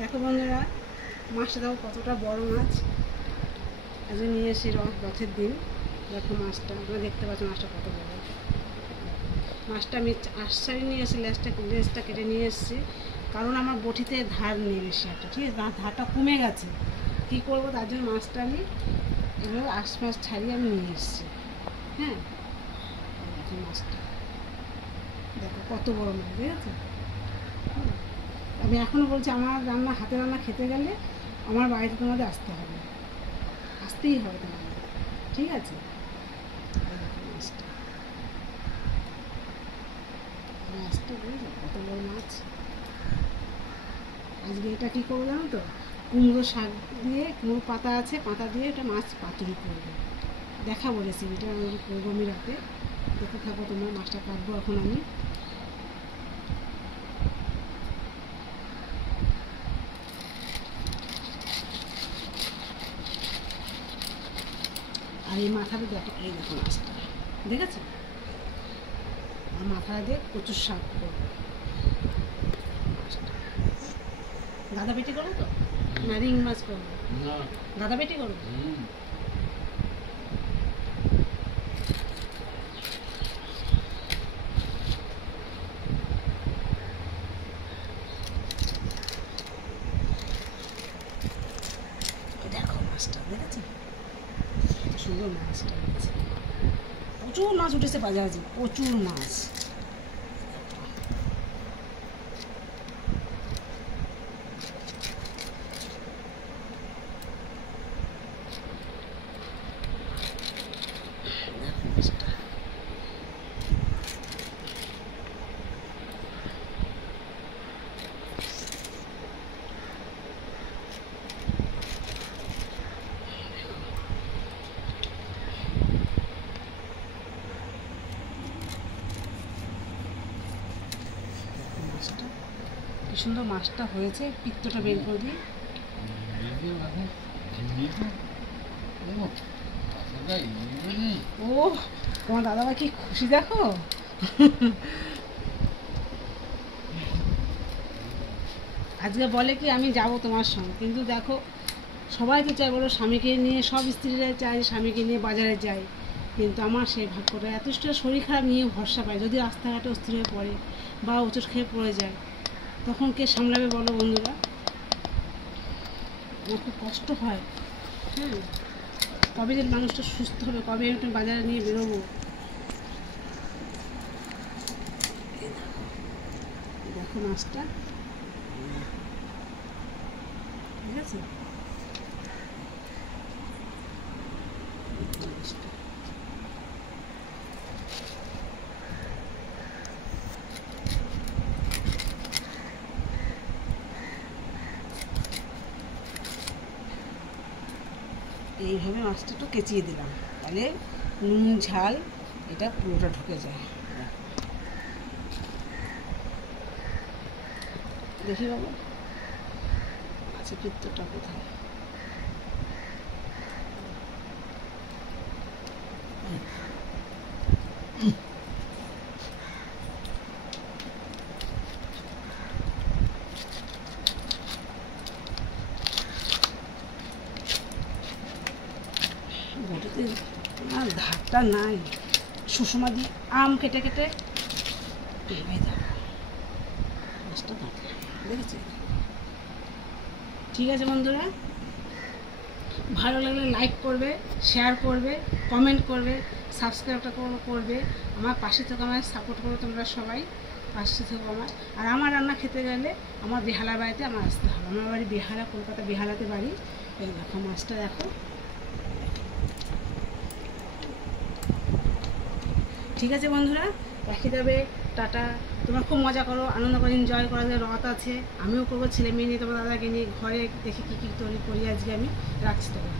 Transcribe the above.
দেখো বন্ধুরা, মাছটা দেখো কতটা বড় মাছ। আজকে নিয়ে এসে রথের দিন। দেখো মাছটা, আপনারা দেখতে পাচ্ছেন মাছটা কত বড়। মাছটা আমি আশ্চর্য নিয়ে এসে লেজটা কেটে নিয়ে এসেছি, কারণ আমার বটিতে ধার নেই বেশি একটা, ঠিক আছে, ধারটা কমে গেছে। কী করবো, তার জন্য মাছটা আমি এভাবে আশপাশ ছাড়িয়ে আমি নিয়ে এসেছি। হ্যাঁ, দেখো মাছটা, দেখো কত বড় মাছ, ঠিক আছে। আমি এখনও বলছি, আমার রান্না, হাতে রান্না খেতে গেলে আমার বাড়িতে তোমাদের আসতে হবে, আসতেই হবে তোমাদের, ঠিক আছে। মাছটা মাছটা বুঝলো কত বড় মাছ। আজকে এটা কী করবো জানো তো, কুমড়ো শাক দিয়ে, কুমড়ো পাতা আছে, পাতা দিয়ে এটা মাছ পাতুরি করবো, দেখাবো রেসিপিটা আমি করবো আমি রাতে। দেখতে থাকো তোমরা। মাছটা কাটবো এখন আমি। আর এই মাথাটা দেখো, এই দেখো মাছটা দেখেছো, আর মাথাটা দিয়ে প্রচুর শাক করবো। গাদা পেটি করো তো না রিং মাছ করবো? গাদা পেটি করবো। দেখো মাছটা দেখেছি, সুন্দর মাছটা আছে। প্রচুর মাছ উঠেছে বাজারে, প্রচুর মাছ। কি সুন্দর মাছটা হয়েছে, পিত্তটা বের করে দিই। ও তোমার দাদাভাই কি খুশি দেখো। আজকে বলে কি আমি যাব তোমার সঙ্গে, কিন্তু দেখো সবাই তো চায় বলো স্বামীকে নিয়ে, সব স্ত্রীরা চায় স্বামীকে নিয়ে বাজারে যায়, কিন্তু আমার সেই ভাগ্যটা, এতটা শরীর খারাপ নিয়ে ভরসা পায়, যদি রাস্তাঘাটে অস্থির হয়ে পড়ে বা উচট খেয়ে পড়ে যায়, তখন কে সামলাবে বলো বন্ধুরা। আমার খুব কষ্ট হয়। হ্যাঁ, কবে যে মানুষটা সুস্থ হবে, কবে একটু বাজারে নিয়ে বেরোবো। দেখো মাছটা, ঠিক আছে। এইভাবে মাছটা একটু কেচিয়ে দিলাম, তাহলে নুন ঝাল এটা পুরোটা ঢুকে যায়। দেখি বাবা মাছের পিত্তটা কোথায়। বটিতে আর ধারটা নাই, সুষমা দিয়ে আম কেটে কেটে মাছটা কাটে, দেখেছি। ঠিক আছে বন্ধুরা, ভালো লাগলে লাইক করবে, শেয়ার করবে, কমেন্ট করবে, সাবস্ক্রাইবটা করবে। আমার পাশে থেকে আমায় সাপোর্ট করো তোমরা সবাই, পাশে থেকে আমার। আর আমার রান্না খেতে গেলে আমার বেহালার বাড়িতে আমার আসতে হবে। আমার বাড়ি বেহালা, কলকাতা বেহালাতে বাড়ি। এই দেখো মাছটা দেখো। ঠিক আছে বন্ধুরা, রাখি দেবে, টাটা। তোমরা খুব মজা করো, আনন্দ করে, এনজয় করা যায়, রথ আছে, আমিও করবো ছেলে মেয়ে নিয়ে, তোমার দাদাকে নিয়ে ঘরে দেখি কী কী তৈরি করি আজকে আমি। রাখছি তোমার।